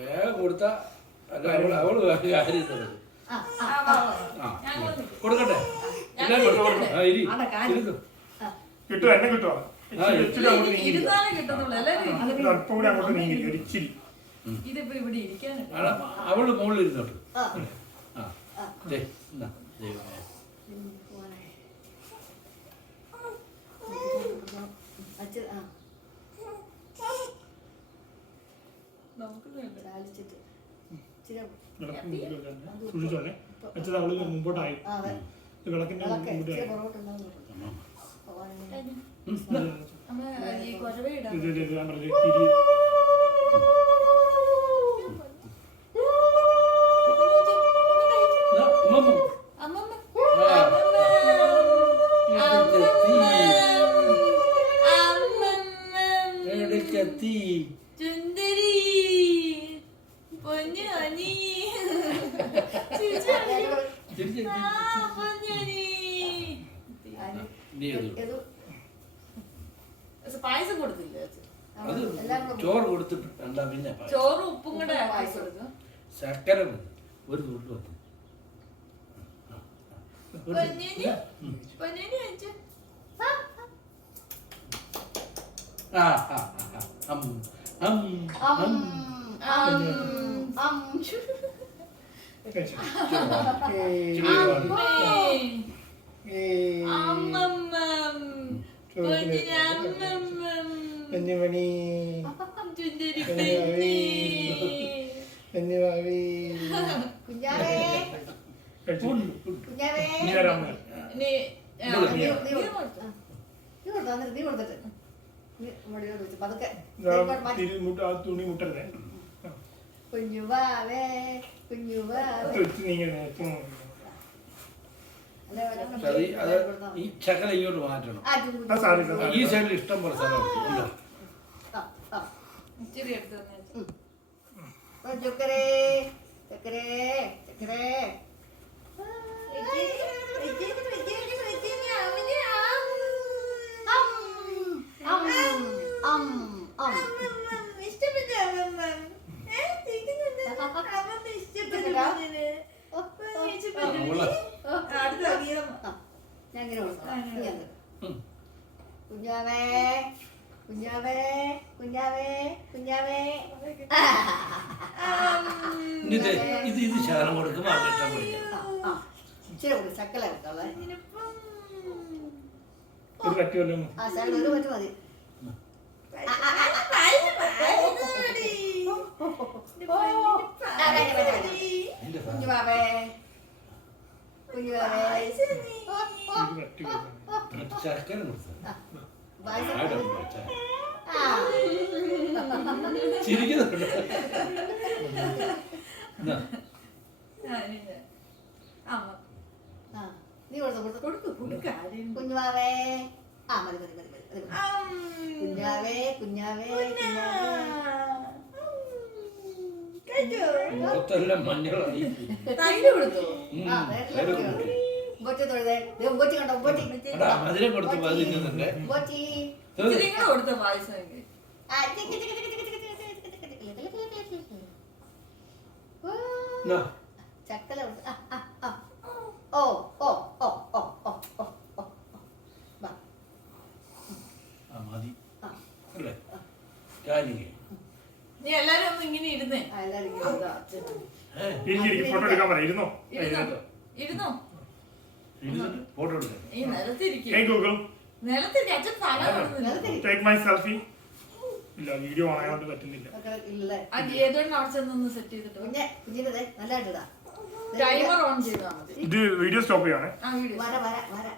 വേഗം കൊടുത്താ അല്ല അവള് കാര്യം കൊടുക്കട്ടെ കിട്ടും എന്നെ കിട്ടുമോ അല്പം കൂടി അങ്ങോട്ട് നീങ്ങി ഒരിച്ചിരി അവള് മുകളിൽ ഇരുന്നോട്ട് സൂക്ഷിച്ചോളെ അച്ഛൻ അവള് മുമ്പോട്ടായി വിളക്കിന്റെ പായസം കൊടുത്തില്ല ചോറ് കൊടുത്തിട്ട് രണ്ടാ പിന്നെ ചോറ് ഉപ്പും കൂടെ ശർക്കര ഒരു തുള്ളു തുണി മുട്ടരുതേ ഈ ചക്കല ഇങ്ങോട്ട് മാറ്റണം ഈ സൈഡിൽ ഇഷ്ടം പോലെ സ്ഥലമുണ്ട് കുഞ്ഞാവേ കുഞ്ഞാവേ കുഞ്ഞാവേ കുഞ്ഞാവേ ഇത് ശകലം കൊടുക്കുമ്പോ ചക്കല എടുത്തോളെ ഒരു പറ്റുമല്ലോ ആ ശകലം ഒരു പറ്റു മതി കുഞ്ഞുവാവേ കുഞ്ഞുവാവേ ശർക്കര ചിരിക്കുന്നുണ്ടോ നീ കൊടുത്തു കുഞ്ഞുവാവേ ആ മതി മതി മതി മതി കുഞ്ഞാവേ കുഞ്ഞാവേ കുഞ്ഞാവെല്ലാം മഞ്ഞളായി മധുരം കൊടുത്ത് പതിനുന്നുണ്ട് കൊടുത്ത പായസം ചക്കല ഓ ഓ ഓ ഓ ഓ ഓ മതി അല്ലേ കാര്യം നീ എല്ലാരും ഒന്ന് ഇങ്ങനെ ഇരുന്നേ ഫോട്ടോ എടുക്കാൻ പറ ഇരുന്നോ ഇരുന്നോ ഫോട്ടോ എടുക്കാം ഈ നിലത്തിരിക്കും ഗൂഗിൾ അച്ഛൻ ടേക്ക് മൈ സെൽഫി ഇല്ല വീഡിയോ ഓൺ ആയതുകൊണ്ട് പറ്റുന്നില്ല ഏതോണ്ട് അവിടെ ചെന്നൊന്ന് സെറ്റ് ചെയ്തിട്ട് കുഞ്ഞിന്റെ നല്ലതായിട്ടാ ടൈമർ ഓൺ ചെയ്താൽ മതി ഇത് വീഡിയോ സ്റ്റോപ്പ് ചെയ്യണേ വര വര വര